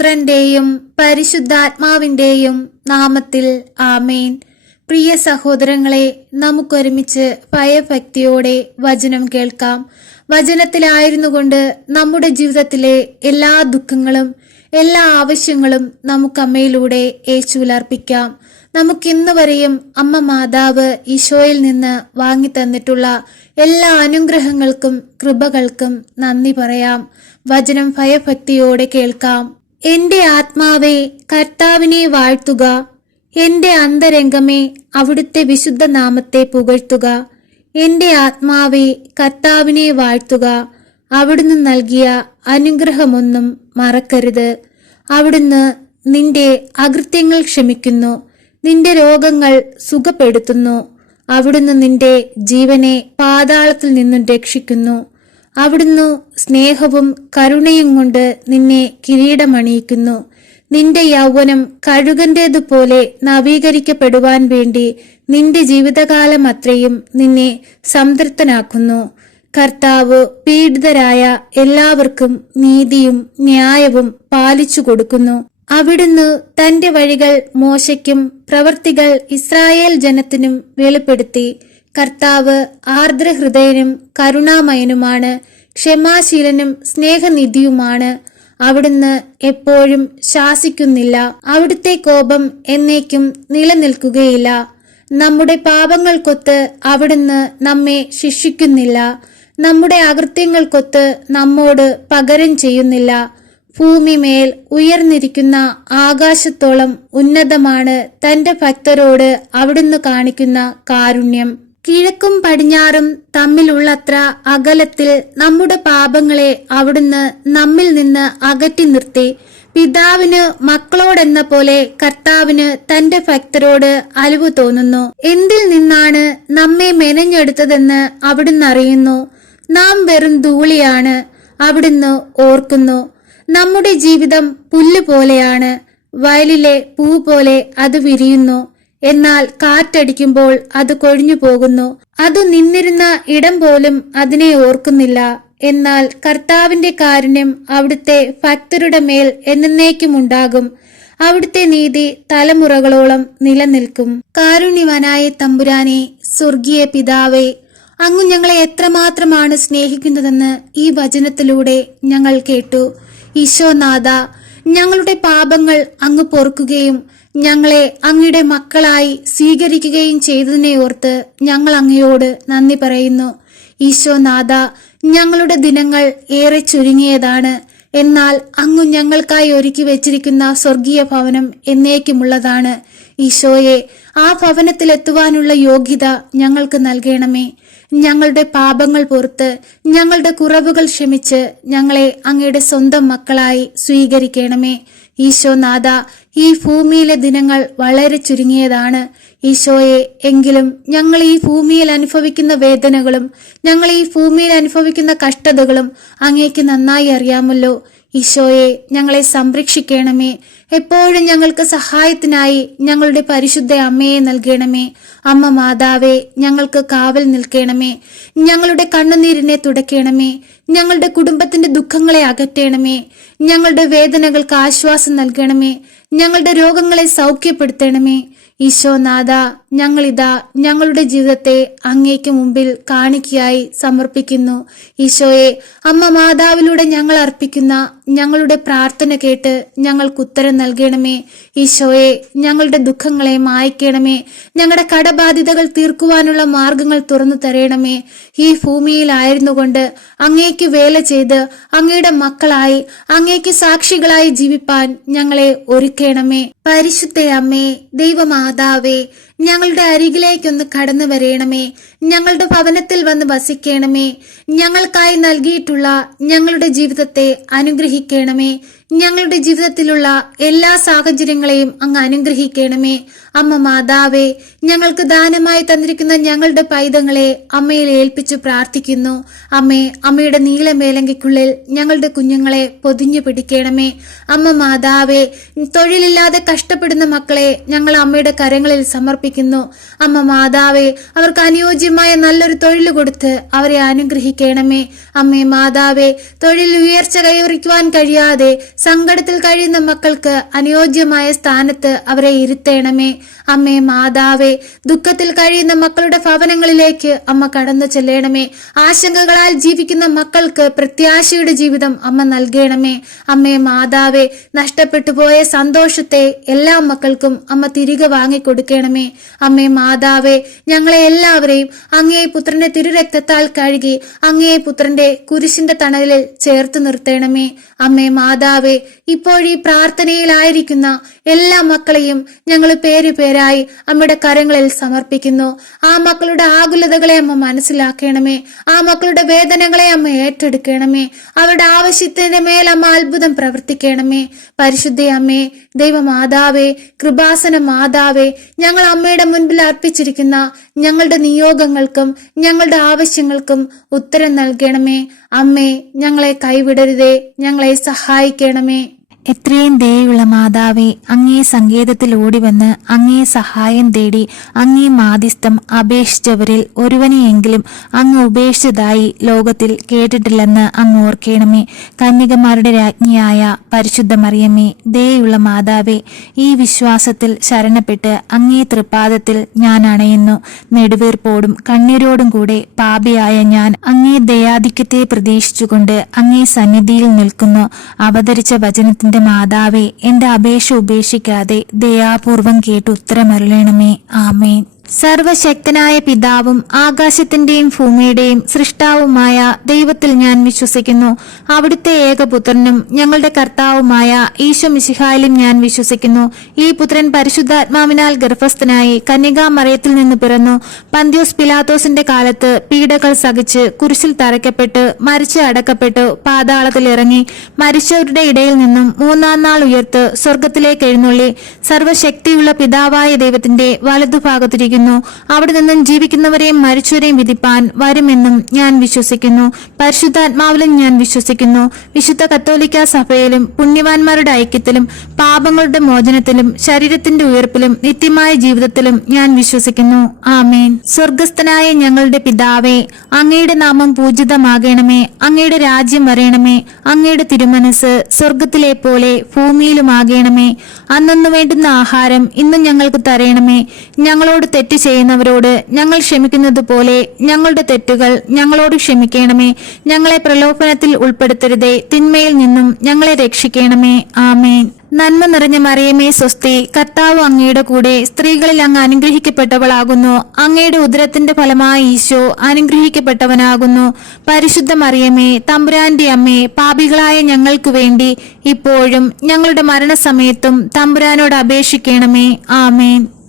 പുത്രന്റെയും പരിശുദ്ധാത്മാവിന്റെയും നാമത്തിൽ ആമേൻ. പ്രിയ സഹോദരങ്ങളെ, നമുക്കൊരുമിച്ച് ഭയഭക്തിയോടെ വചനം കേൾക്കാം. വചനത്തിലായിരുന്നുകൊണ്ട് നമ്മുടെ ജീവിതത്തിലെ എല്ലാ ദുഃഖങ്ങളും എല്ലാ ആവശ്യങ്ങളും നമുക്ക് അമ്മയിലൂടെ യേശുവിൽ അർപ്പിക്കാം. നമുക്കിന്ന് വരെയും അമ്മ മാതാവ് ഈശോയിൽ നിന്ന് വാങ്ങി തന്നിട്ടുള്ള എല്ലാ അനുഗ്രഹങ്ങൾക്കും കൃപകൾക്കും നന്ദി പറയാം. വചനം ഭയഭക്തിയോടെ കേൾക്കാം. എന്റെ ആത്മാവേ കർത്താവിനെ വാഴ്ത്തുക, എന്റെ അന്തരംഗമേ അവിടുത്തെ വിശുദ്ധ നാമത്തെ പുകഴ്ത്തുക. എന്റെ ആത്മാവേ കർത്താവിനെ വാഴ്ത്തുക, അവിടുന്ന് നൽകിയ അനുഗ്രഹമൊന്നും മറക്കരുത്. അവിടുന്ന് നിന്റെ അകൃത്യങ്ങൾ ക്ഷമിക്കുന്നു, നിന്റെ രോഗങ്ങൾ സുഖപ്പെടുത്തുന്നു. അവിടുന്ന് നിന്റെ ജീവനെ പാതാളത്തിൽ നിന്നും രക്ഷിക്കുന്നു. അവിടുന്ന് സ്നേഹവും കരുണയും കൊണ്ട് നിന്നെ കിരീടമണിയിക്കുന്നു. നിന്റെ യൗവനം കഴുകന്റേതുപോലെ നവീകരിക്കപ്പെടുവാൻ വേണ്ടി നിന്റെ ജീവിതകാലം അത്രയും നിന്നെ സംതൃപ്തനാക്കുന്നു. കർത്താവ് പീഡിതരായ എല്ലാവർക്കും നീതിയും ന്യായവും പാലിച്ചു കൊടുക്കുന്നു. അവിടുന്ന് തന്റെ വഴികൾ മോശയ്ക്കും പ്രവർത്തികൾ ഇസ്രായേൽ ജനത്തിനും വെളിപ്പെടുത്തി. കർത്താവ് ആർദ്രഹൃദയനും കരുണാമയനുമാണ്, ക്ഷമാശീലനും സ്നേഹനിധിയുമാണ്. അവിടുന്ന് എപ്പോഴും ശാസിക്കുന്നില്ല, അവിടുത്തെ കോപം എന്നേക്കും നിലനിൽക്കുകയില്ല. നമ്മുടെ പാപങ്ങൾക്കൊത്ത് അവിടുന്ന് നമ്മെ ശിക്ഷിക്കുന്നില്ല, നമ്മുടെ അകൃത്യങ്ങൾക്കൊത്ത് നമ്മോട് പകരം ചെയ്യുന്നില്ല. ഭൂമിമേൽ ഉയർന്നിരിക്കുന്ന ആകാശത്തോളം ഉന്നതമാണ് തന്റെ ഭക്തരോട് അവിടുന്ന് കാണിക്കുന്ന കാരുണ്യം. കിഴക്കും പടിഞ്ഞാറും തമ്മിലുള്ളത്ര അകലത്തിൽ നമ്മുടെ പാപങ്ങളെ അവിടുന്ന് നമ്മിൽ നിന്ന് അകറ്റി നിർത്തി. പിതാവിന് മക്കളോടെന്ന പോലെ കർത്താവിന് തന്റെ ഭക്തരോട് അലിവ് തോന്നുന്നു. എന്തിൽ നിന്നാണ് നമ്മെ മെനഞ്ഞെടുത്തതെന്ന് അവിടുന്ന് അറിയുന്നു. നാം വെറും ധൂളിയാണ്, അവിടുന്ന് ഓർക്കുന്നു. നമ്മുടെ ജീവിതം പുല്ല് പോലെയാണ്, വയലിലെ പൂ പോലെ അത് വിരിയുന്നു. എന്നാൽ കാറ്റടിക്കുമ്പോൾ അത് കൊഴിഞ്ഞു പോകുന്നു. അത് നിന്നിരുന്ന ഇടം പോലും അതിനെ ഓർക്കുന്നില്ല. എന്നാൽ കർത്താവിന്റെ കാരുണ്യം അവിടുത്തെ ഭക്തരുടെ മേൽ എന്നേക്കുമുണ്ടാകും. അവിടുത്തെ നീതി തലമുറകളോളം നിലനിൽക്കും. കാരുണ്യവാനായ തമ്പുരാനെ, സ്വർഗീയ പിതാവേ, അങ്ങ് ഞങ്ങളെ എത്രമാത്രമാണ് സ്നേഹിക്കുന്നതെന്ന് ഈ വചനത്തിലൂടെ ഞങ്ങൾ കേട്ടു. ഈശോനാഥ, ഞങ്ങളുടെ പാപങ്ങൾ അങ്ങ് പൊറുക്കുകയും ഞങ്ങളെ അങ്ങയുടെ മക്കളായി സ്വീകരിക്കുകയും ചെയ്തതിനെ ഓർത്ത് ഞങ്ങൾ അങ്ങയോട് നന്ദി പറയുന്നു. ഈശോനാഥ, ഞങ്ങളുടെ ദിനങ്ങൾ ഏറെ ചുരുങ്ങിയതാണ്. എന്നാൽ അങ്ങ് ഞങ്ങൾക്കായി ഒരുക്കി വെച്ചിരിക്കുന്ന സ്വർഗീയ ഭവനം എന്നേക്കുമുള്ളതാണ്. ഈശോയെ, ആ ഭവനത്തിലെത്തുവാനുള്ള യോഗ്യത ഞങ്ങൾക്ക് നൽകണമേ. ഞങ്ങളുടെ പാപങ്ങൾ പുറത്ത് ഞങ്ങളുടെ കുറവുകൾ ക്ഷമിച്ച് ഞങ്ങളെ അങ്ങയുടെ സ്വന്തം മക്കളായി സ്വീകരിക്കണമേ. ഈശോനാഥ, ഈ ഭൂമിയിലെ ദിനങ്ങൾ വളരെ ചുരുങ്ങിയതാണ്. ഈശോയെ, എങ്കിലും ഞങ്ങൾ ഈ ഭൂമിയിൽ അനുഭവിക്കുന്ന വേദനകളും ഞങ്ങൾ ഈ ഭൂമിയിൽ അനുഭവിക്കുന്ന കഷ്ടതകളും അങ്ങേക്ക് നന്നായി അറിയാമല്ലോ. ഈശോയെ, ഞങ്ങളെ സംരക്ഷിക്കണമേ. എപ്പോഴും ഞങ്ങൾക്ക് സഹായത്തിനായി ഞങ്ങളുടെ പരിശുദ്ധ അമ്മയെ നൽകണമേ. അമ്മ മാതാവേ, ഞങ്ങൾക്ക് കാവൽ നിൽക്കണമേ. ഞങ്ങളുടെ കണ്ണുനീരിനെ തുടയ്ക്കണമേ. ഞങ്ങളുടെ കുടുംബത്തിന്റെ ദുഃഖങ്ങളെ അകറ്റണമേ. ഞങ്ങളുടെ വേദനകൾക്ക് ആശ്വാസം നൽകണമേ. ഞങ്ങളുടെ രോഗങ്ങളെ സൗഖ്യപ്പെടുത്തണമേ. ഈശോനാഥ, ഞങ്ങളിതാ ഞങ്ങളുടെ ജീവിതത്തെ അങ്ങേക്ക് മുമ്പിൽ കാണിക്കയായി സമർപ്പിക്കുന്നു. ഈശോയെ, അമ്മ മാതാവിലൂടെ ഞങ്ങൾ അർപ്പിക്കുന്ന ഞങ്ങളുടെ പ്രാർത്ഥന കേട്ട് ഞങ്ങൾക്ക് ഉത്തരം നൽകണമേ. ഈശോയെ, ഞങ്ങളുടെ ദുഃഖങ്ങളെ മായ്ക്കണമേ. ഞങ്ങളുടെ കടബാധ്യതകൾ തീർക്കുവാനുള്ള മാർഗങ്ങൾ തുറന്നു തരണമേ. ഈ ഭൂമിയിലായിരുന്നു കൊണ്ട് അങ്ങേക്ക് വേല ചെയ്ത് അങ്ങയുടെ മക്കളായി അങ്ങേക്ക് സാക്ഷികളായി ജീവിപ്പാൻ ഞങ്ങളെ ഒരുക്കണമേ. പരിശുദ്ധ അമ്മേ, ദൈവമാതാവേ, ഞങ്ങളുടെ അരികിലേക്കൊന്ന് കടന്നു വരേണമേ. ഞങ്ങളുടെ ഭവനത്തിൽ വന്ന് വസിക്കണമേ. ഞങ്ങൾക്കായി നൽകിയിട്ടുള്ള ഞങ്ങളുടെ ജീവിതത്തെ അനുഗ്രഹിക്കണമേ. ഞങ്ങളുടെ ജീവിതത്തിലുള്ള എല്ലാ സാഹചര്യങ്ങളെയും അങ്ങ് അനുഗ്രഹിക്കണമേ. അമ്മ മാതാവേ, ഞങ്ങൾക്ക് ദാനമായി തന്നിരിക്കുന്ന ഞങ്ങളുടെ പൈതങ്ങളെ അമ്മയിൽ ഏൽപ്പിച്ചു പ്രാർത്ഥിക്കുന്നു. അമ്മേ, അമ്മയുടെ നീലമേലങ്കിക്കുള്ളിൽ ഞങ്ങളുടെ കുഞ്ഞുങ്ങളെ പൊതിഞ്ഞു പിടിക്കണമേ. അമ്മ മാതാവേ, തൊഴിലില്ലാതെ കഷ്ടപ്പെടുന്ന മക്കളെ ഞങ്ങൾ അമ്മയുടെ കരങ്ങളിൽ സമർപ്പിക്കുന്നു. അമ്മ മാതാവേ, അവർക്ക് അനുയോജ്യമായ നല്ലൊരു തൊഴിൽ കൊടുത്ത് അവരെ അനുഗ്രഹിക്കണമേ. അമ്മേ മാതാവേ, തൊഴിൽ ഉയർച്ച കൈവരിക്കുവാൻ കഴിയാതെ സങ്കടത്തിൽ കഴിയുന്ന മക്കൾക്ക് അനുയോജ്യമായ സ്ഥാനത്ത് അവരെ ഇരുത്തേണമേ. അമ്മേ മാതാവേ, ദുഃഖത്തിൽ കഴിയുന്ന മക്കളുടെ ഭവനങ്ങളിലേക്ക് അമ്മ കടന്നു ചെല്ലണമേ. ആശങ്കകളാൽ ജീവിക്കുന്ന മക്കൾക്ക് പ്രത്യാശയുടെ ജീവിതം അമ്മ നൽകണമേ. അമ്മേ മാതാവേ, നഷ്ടപ്പെട്ടു പോയ സന്തോഷത്തെ എല്ലാ മക്കൾക്കും അമ്മ തിരികെ വാങ്ങിക്കൊടുക്കണമേ. അമ്മേ മാതാവേ, ഞങ്ങളെ എല്ലാവരെയും അങ്ങേ പുത്രന്റെ തിരുരക്തത്താൽ കഴുകി അങ്ങേ പുത്രന്റെ കുരിശിന്റെ തണലിൽ ചേർത്ത് നിർത്തണമേ. അമ്മേ മാതാവേ, ഇപ്പോഴീ പ്രാർത്ഥനയിലായിരിക്കുന്ന എല്ലാ മക്കളെയും ഞങ്ങൾ പേരുപേരായി അമ്മയുടെ കരങ്ങളിൽ സമർപ്പിക്കുന്നു. ആ മക്കളുടെ ആകുലതകളെ അമ്മ മനസ്സിലാക്കണമേ. ആ മക്കളുടെ വേദനകളെ അമ്മ ഏറ്റെടുക്കണമേ. അവരുടെ ആവശ്യത്തിന്റെ മേൽ അമ്മ അത്ഭുതം പ്രവർത്തിക്കണമേ. പരിശുദ്ധ അമ്മേ, ദൈവമാതാവേ, കൃപാസന മാതാവേ, ഞങ്ങൾ അമ്മയുടെ മുൻപിൽ അർപ്പിച്ചിരിക്കുന്ന ഞങ്ങളുടെ നിയോഗങ്ങൾക്കും ഞങ്ങളുടെ ആവശ്യങ്ങൾക്കും ഉത്തരം നൽകണമേ. അമ്മേ, ഞങ്ങളെ കൈവിടരുതേ, ഞങ്ങളെ സഹായിക്കണമേ. എത്രയും ദയുള്ള മാതാവേ, അങ്ങേ സങ്കേതത്തിൽ ഓടിവന്ന് അങ്ങേ സഹായം തേടി അങ്ങേ മാധ്യസ്ഥം അപേക്ഷിച്ചവരിൽ ഒരുവനെയെങ്കിലും അങ്ങ് ഉപേക്ഷിച്ചതായി ലോകത്തിൽ കേട്ടിട്ടില്ലെന്ന് അങ്ങ് ഓർക്കണമേ. കന്യകമാരുടെ രാജ്ഞിയായ പരിശുദ്ധ മറിയമ്മേ, ദയുള്ള മാതാവേ, ഈ വിശ്വാസത്തിൽ ശരണപ്പെട്ട് അങ്ങേ തൃപ്പാദത്തിൽ ഞാൻ അണയുന്നു. നെടുവീർപ്പോടും കണ്ണീരോടും കൂടെ പാപിയായ ഞാൻ അങ്ങേ ദയാധിക്യത്തെ പ്രതീക്ഷിച്ചുകൊണ്ട് അങ്ങേ സന്നിധിയിൽ നിൽക്കുന്നു. അവതരിച്ച വചനത്തിന്റെ മാതാവേ, എന്റെ അപേക്ഷ ഉപേക്ഷിക്കാതെ ദയാപൂർവം കേട്ട് ഉത്തരമരുളണമേ. ആമേൻ. സർവശക്തനായ പിതാവും ആകാശത്തിന്റെയും ഭൂമിയുടെയും സൃഷ്ടാവുമായ ദൈവത്തിൽ ഞാൻ വിശ്വസിക്കുന്നു. അവിടുത്തെ ഏകപുത്രനും ഞങ്ങളുടെ കർത്താവുമായ ഈശോ മിശിഹായിലും ഞാൻ വിശ്വസിക്കുന്നു. ഈ പുത്രൻ പരിശുദ്ധാത്മാവിനാൽ ഗർഭസ്ഥനായി കന്യകാമറിയത്തിൽ നിന്ന് പിറന്നു. പന്ത്യോസ് പിലാത്തോസിന്റെ കാലത്ത് പീഡകൾ സഹിച്ച് കുരിശിൽ തറയ്ക്കപ്പെട്ട് മരിച്ച് അടക്കപ്പെട്ടു പാതാളത്തിൽ ഇറങ്ങി മരിച്ചവരുടെ ഇടയിൽ നിന്നും മൂന്നാം നാൾ ഉയർത്ത് സ്വർഗത്തിലേക്ക് എഴുന്നള്ളി സർവശക്തിയുള്ള പിതാവായ ദൈവത്തിന്റെ വലതുഭാഗത്തിരിക്കുന്നു. അവിടെ നിന്നും ജീവിക്കുന്നവരെയും മരിച്ചവരെയും വിധിപ്പാൻ വരുമെന്നും ഞാൻ വിശ്വസിക്കുന്നു. പരിശുദ്ധാത്മാവിലും ഞാൻ വിശ്വസിക്കുന്നു. വിശുദ്ധ കത്തോലിക്ക സഭയിലും പുണ്യവാന്മാരുടെ ഐക്യത്തിലും പാപങ്ങളുടെ മോചനത്തിലും ശരീരത്തിന്റെ ഉയർപ്പിലും നിത്യമായ ജീവിതത്തിലും ഞാൻ വിശ്വസിക്കുന്നു. ആമേൻ. സ്വർഗസ്ഥനായ ഞങ്ങളുടെ പിതാവേ, അങ്ങയുടെ നാമം പൂജിതമാകണമേ. അങ്ങയുടെ രാജ്യം വരയണമേ. അങ്ങയുടെ തിരുമനസ് സ്വർഗത്തിലെ പോലെ ഭൂമിയിലുമാകണമേ. അന്നു വേണ്ടുന്ന ആഹാരം ഇന്ന് ഞങ്ങൾക്ക് തരയണമേ. ഞങ്ങളോട് തെറ്റ് ചെയ്യുന്നവരോട് ഞങ്ങൾ ക്ഷമിക്കുന്നത് പോലെ ഞങ്ങളുടെ തെറ്റുകൾ ഞങ്ങളോട് ക്ഷമിക്കണമേ. ഞങ്ങളെ പ്രലോഭനത്തിൽ ഉൾപ്പെടുത്തരുതേ, തിന്മയിൽ നിന്നും ഞങ്ങളെ രക്ഷിക്കണമേ. ആമേൻ. നന്മ നിറഞ്ഞ മറിയമേ സ്വസ്തി, കർത്താവ് അങ്ങയുടെ കൂടെ സ്ത്രീകളിൽ അങ്ങ് അനുഗ്രഹിക്കപ്പെട്ടവളാകുന്നു. അങ്ങയുടെ ഉദരത്തിന്റെ ഫലമായ ഈശോ അനുഗ്രഹിക്കപ്പെട്ടവനാകുന്നു. പരിശുദ്ധ മറിയമേ, തമ്പുരാന്റെ അമ്മേ, പാപികളായ ഞങ്ങൾക്ക് വേണ്ടി ഇപ്പോഴും ഞങ്ങളുടെ മരണസമയത്തും തമ്പുരാനോട് അപേക്ഷിക്കണമേ. ആമേൻ.